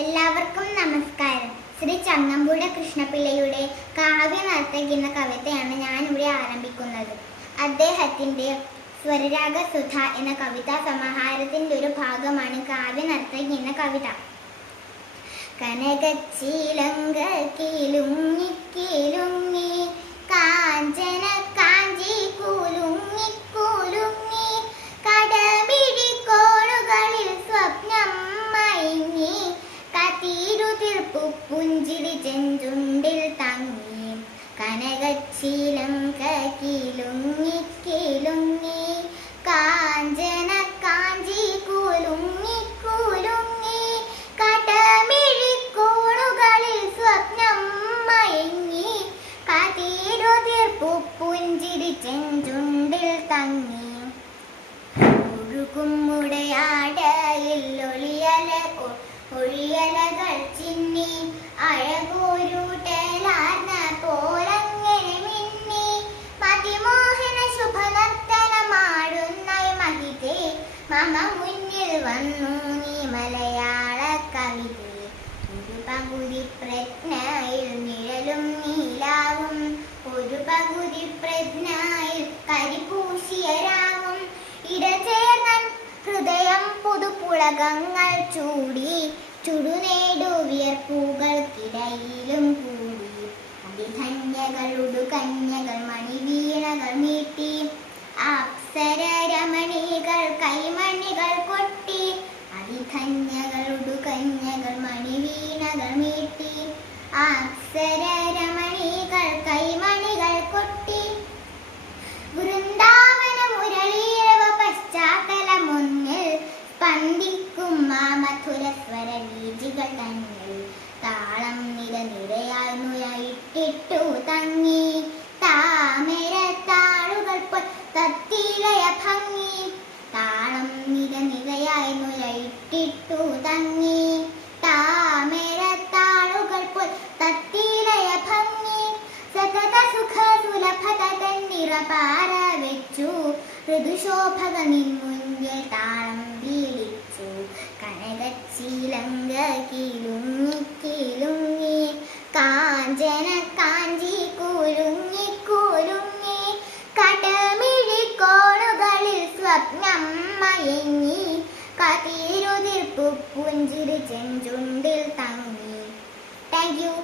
എല്ലാവർക്കും നമസ്കാരം. ശ്രീ ചങ്ങമ്പുഴ കൃഷ്ണപിള്ളയുടെ കാവ്യനർത്തകി എന്ന കവിതയാണ് ഞാനിവിടെ ആരംഭിക്കുന്നത്. അദ്ദേഹത്തിന്റെ സ്വരരാഗസുധ എന്ന കവിതാ സമാഹാരത്തിന്റെ ഒരു ഭാഗമാണ് കാവ്യനർത്തകി എന്ന കവിത. കനകച്ചിലങ്കി കാഞ്ചന കാഞ്ചി കുലുങ്ങി കുലുങ്ങി കടമിഴിക്കോണുകളിൽ സ്വപ്നം മയങ്ങി കതിരുതിർപ്പു പുഞ്ചിരി ചെഞ്ചുണ്ടിൽ തങ്ങി കനകച്ചിലങ്കി കിലുങ്ങി കാഞ്ചന കാഞ്ചി കുലുങ്ങി കുലുങ്ങി കടമിഴിക്കോണുകളിൽ സ്വപ്നം മയങ്ങി കതിരുതിർപ്പു പുഞ്ചിരി ചെഞ്ചുണ്ടിൽ തങ്ങി ഒഴുകുമുടയാടയിൽ ഒഴിയലകൾ ചിന്നി അഴകൂരുടലാർന്ന പോലങ്ങനെ മിന്നി മതിമോഹന ശുഭനർത്തനമാടുന്ന മഹിതേ മമ മുന്നിൽ വന്നു നീ മലയാള കവിതേ. ഒരു പകുതി പ്രജ്ഞയിൽ നിഴലും നീലാവും ഒരു പകുതി പ്രജ്ഞയിൽ കരിപൂശിയരാവും ഇടചേർന്നൻ ഹൃദയം പുതുപുളകങ്ങൾ ചൂടി ചുടുനേടു വിയർപ്പുകൾക്കിടയിലും കൂടി അതിധന്യകളുടു കന്യകൾ മണിവീണകൾ മീട്ടി അപ്സര രമണികൾ കൈമണികൾ കൊട്ടി അതിധന്യകളുടു കന്യകൾ മണിവീണകൾ മീട്ടി അപ്സര രമണികൾ കൈമണികൾ കൊട്ടി വൃന്ദാവന മുരളീരവ പശ്ചാത്തലമൊന്നിൽ സ്പന്ദിക്കും ആ മധുര സ്വര വീജികൾ തന്നിൽ താളം നിരനിരയായിട്ടിട്ടു തങ്ങി താമര താളുകൾ തത്തിലയ ഭംഗി താളം നിരനിരയായിട്ടിട്ടു തങ്ങി താമര താളുകൾ തത്തിലയ ഭംഗി സതത സുഖ സുലഭത നിറപാര വെച്ചു ഋതുശോഭക നിൻമുന്നിൽ താളം വീടിച്ചു കനകച്ചിലങ്കി കിലുങ്ങി കാഞ്ചന കാഞ്ചി കുലുങ്ങി കുലുങ്ങി കടമിഴിക്കോണുകളിൽ സ്വപ്നം മയങ്ങി കതിരുതിർപ്പു പുഞ്ചിരി ചെഞ്ചുണ്ടിൽ തങ്ങി. Thank you.